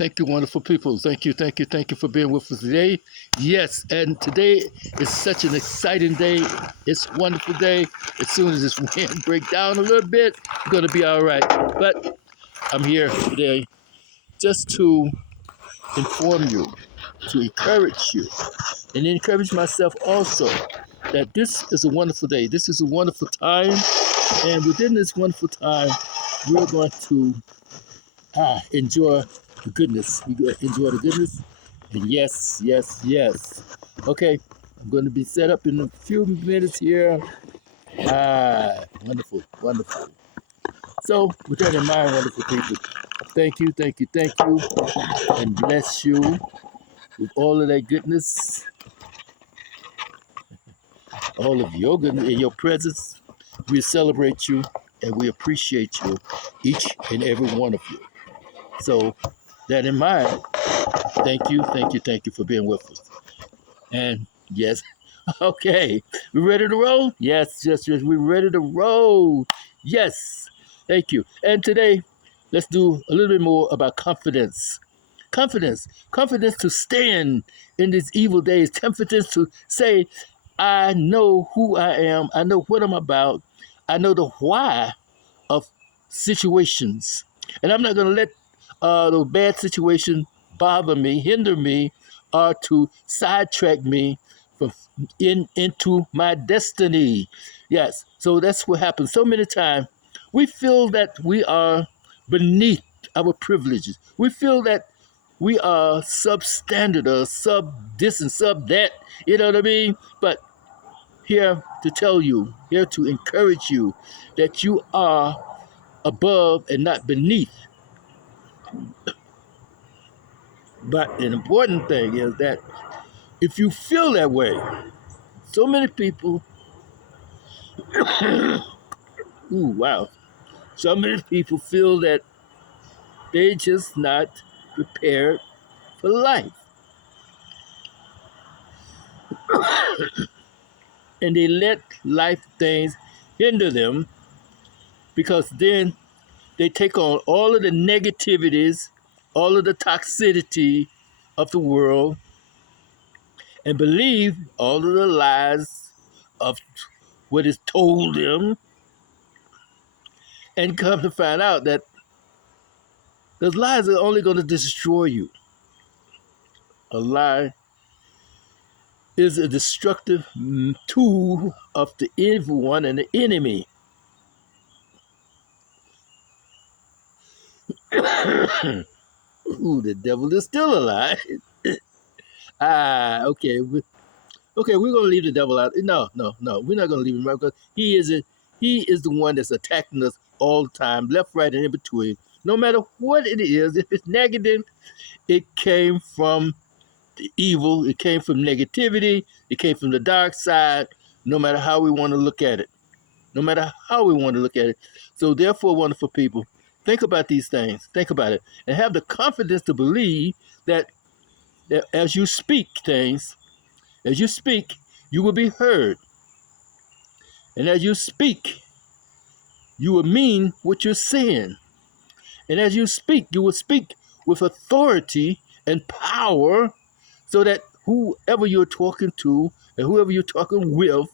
Thank you, wonderful people. Thank you for being with us today. Yes, and today is such an exciting day. It's a wonderful day. As soon as this wind break down a little bit, it's going to be all right. But I'm here today just to inform you, to encourage you, and encourage myself also that this is a wonderful day. This is a wonderful time, and within this wonderful time, we're going to enjoy the goodness. We enjoy the goodness. And yes, yes, yes. Okay, I'm going to be set up in a few minutes here. Wonderful, wonderful. So, with that in mind, wonderful people, thank you, and bless you with all of that goodness, all of your goodness in your presence. We celebrate you and we appreciate you, each and every one of you. So, that in mind, thank you for being with us. And yes, okay, we ready to roll? Yes, yes, yes, we're ready to roll. Yes, thank you. And today, let's do a little bit more about confidence. Confidence to stand in these evil days. Confidence to say, I know who I am. I know what I'm about. I know the why of situations. And I'm not going to let the bad situation bother me, hinder me, or to sidetrack me from into my destiny. Yes, so that's what happens. So many times we feel that we are beneath our privileges. We feel that we are substandard or sub this and sub that. You know what I mean? But here to tell you, here to encourage you that you are above and not beneath. But an important thing is that if you feel that way, so many people, ooh, wow, so many people feel that they just not prepared for life. And they let life things hinder them because then they take on all of the negativities, all of the toxicity of the world, and believe all of the lies of what is told them, and come to find out that those lies are only going to destroy you. A lie is a destructive tool of the evil one and the enemy. Ooh, the devil is still alive. Okay. Okay, we're gonna leave the devil out. No, we're not gonna leave him out because he is the one that's attacking us all the time, left, right, and in between. No matter what it is, if it's negative, it came from the evil, it came from negativity, it came from the dark side, no matter how we want to look at it. No matter how we want to look at it. So therefore, wonderful people, think about these things. Think about it. And have the confidence to believe that as you speak things, as you speak, you will be heard. And as you speak, you will mean what you're saying. And as you speak, you will speak with authority and power so that whoever you're talking to and whoever you're talking with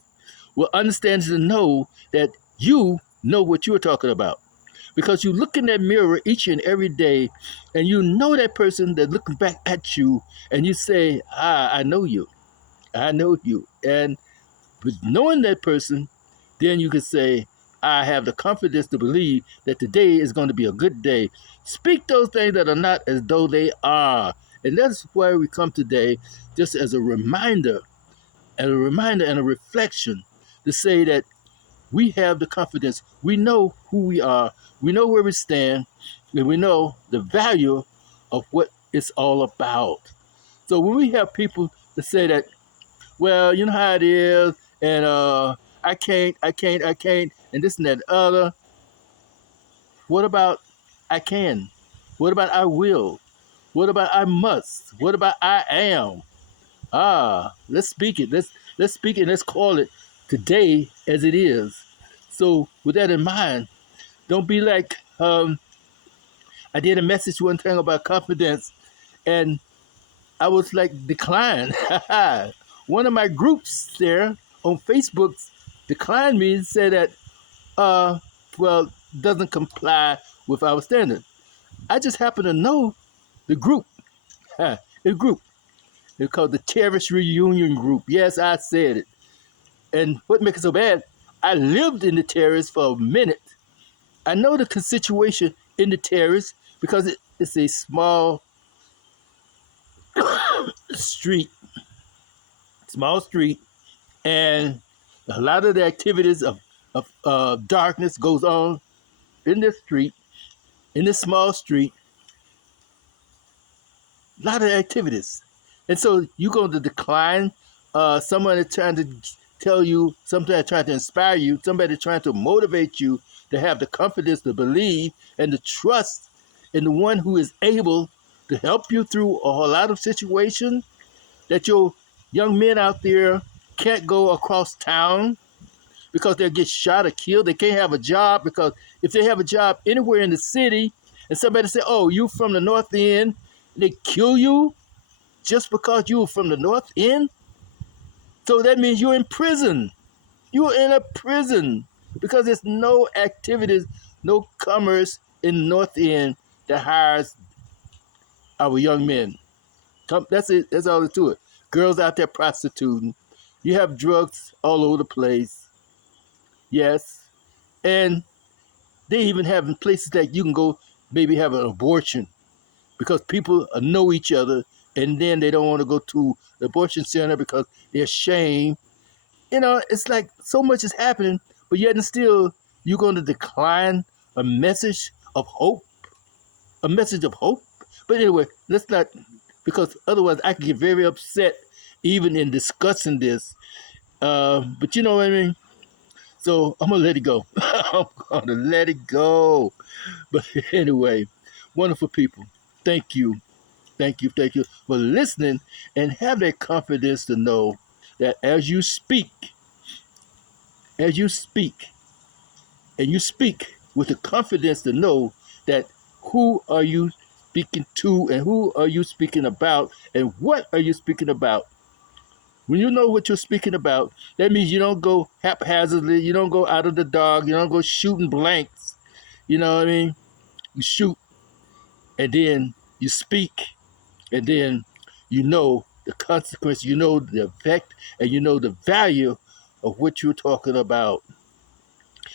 will understand and know that you know what you're talking about. Because you look in that mirror each and every day and you know that person that's looking back at you and you say, I know you. I know you. And with knowing that person, then you can say, I have the confidence to believe that today is going to be a good day. Speak those things that are not as though they are. And that's why we come today, just as a reminder, and a reflection to say that we have the confidence. We know who we are. We know where we stand. And we know the value of what it's all about. So when we have people that say that, well, you know how it is, and I can't, and this and that other. What about I can? What about I will? What about I must? What about I am? Let's speak it. Let's speak it. Let's call it today as it is. So with that in mind, don't be like I did a message one time about confidence, and I was like declined. One of my groups there on Facebook declined me and said that well, doesn't comply with our standard. I just happen to know the group. The group. It's called the Terrorist Reunion Group. Yes, I said it. And what makes it so bad, I lived in the terrace for a minute. I know the situation in the terrace because it's a small street, small street, and a lot of the activities of darkness goes on in this street, in this small street, a lot of activities. And so you're going to decline someone that's trying to tell you, somebody trying to inspire you, somebody trying to motivate you to have the confidence to believe and to trust in the one who is able to help you through a whole lot of situations that your young men out there can't go across town because they'll get shot or killed. They can't have a job because if they have a job anywhere in the city and somebody say, oh, you from the North End, they kill you just because you were from the North End. So that means you're in prison. You're in a prison because there's no activities, no commerce in North End that hires our young men. That's it. That's all there to it. Girls out there prostituting. You have drugs all over the place. Yes. And they even have places that you can go maybe have an abortion because people know each other and then they don't want to go to the abortion center because they're ashamed. You know, it's like so much is happening, but yet and still you're going to decline a message of hope, a message of hope. But anyway, let's not, because otherwise I can get very upset even in discussing this. But you know what I mean? So I'm going to let it go. I'm going to let it go. But anyway, wonderful people, thank you. Thank you for listening and have that confidence to know that as you speak, and you speak with the confidence to know that who are you speaking to and who are you speaking about and what are you speaking about. When you know what you're speaking about, that means you don't go haphazardly, you don't go out of the dark, you don't go shooting blanks. You know what I mean? You shoot and then you speak and then you know the consequence, you know the effect, and you know the value of what you're talking about.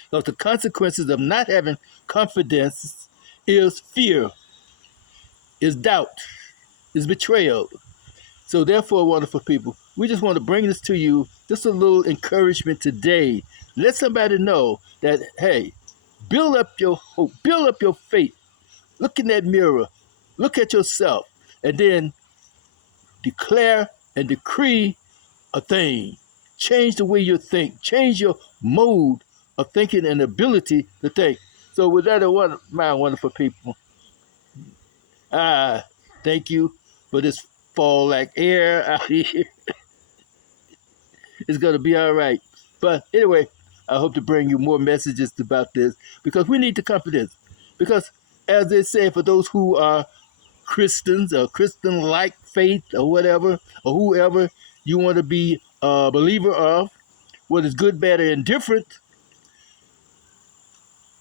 Because the consequences of not having confidence is fear, is doubt, is betrayal. So therefore, wonderful people, we just want to bring this to you, just a little encouragement today. Let somebody know that, hey, build up your hope, build up your faith. Look in that mirror, look at yourself, and then declare and decree a thing. Change the way you think. Change your mode of thinking and ability to think. So with that, my wonderful people, thank you for this fall like air out here. It's going to be all right. But anyway, I hope to bring you more messages about this because we need the confidence. Because as they say, for those who are Christians or Christian-like faith or whatever, or whoever you want to be a believer of, whether it's good, bad, or indifferent,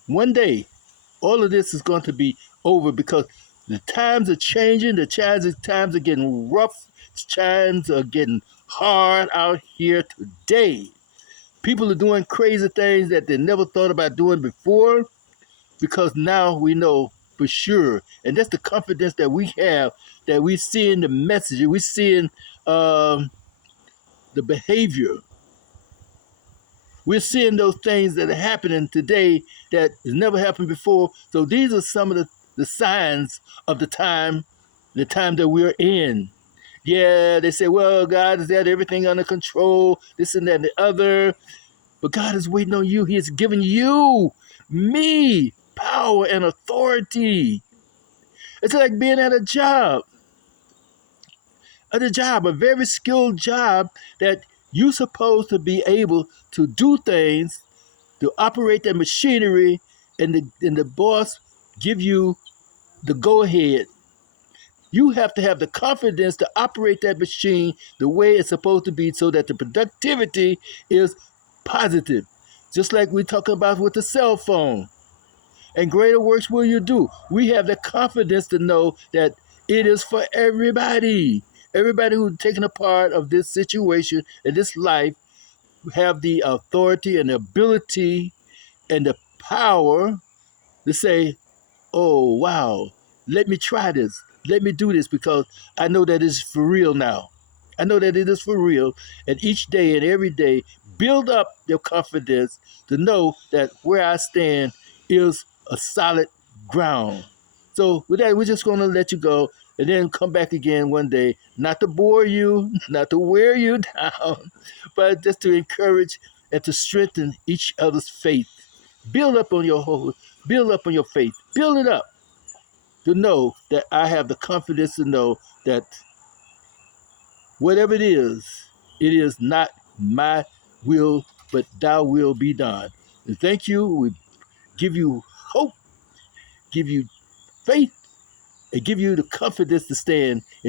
one day all of this is going to be over because the times are changing, the times are getting rough, times are getting hard out here today. People are doing crazy things that they never thought about doing before because now we know for sure. And that's the confidence that we have, that we see in the message, we see in the behavior. We're seeing those things that are happening today that has never happened before. So these are some of the signs of the time that we're in. Yeah, they say, well, God has got everything under control, this and that and the other. But God is waiting on you. He has given you, me, power and authority. It's like being at a job. A very skilled job that you're supposed to be able to do things, to operate that machinery, and the boss give you the go-ahead. You have to have the confidence to operate that machine the way it's supposed to be so that the productivity is positive. Just like we're talking about with the cell phone. And greater works will you do. We have the confidence to know that it is for everybody. Everybody who's taken a part of this situation and this life have the authority and the ability and the power to say, oh, wow, let me try this. Let me do this because I know that it's for real now. I know that it is for real. And each day and every day, build up your confidence to know that where I stand is a solid ground. So with that, we're just going to let you go and then come back again one day, not to bore you, not to wear you down, but just to encourage and to strengthen each other's faith. Build up on your whole, build up on your faith, build it up to know that I have the confidence to know that whatever it is not my will, but thy will be done. And thank you. We give you hope, give you faith, and give you the confidence to stand in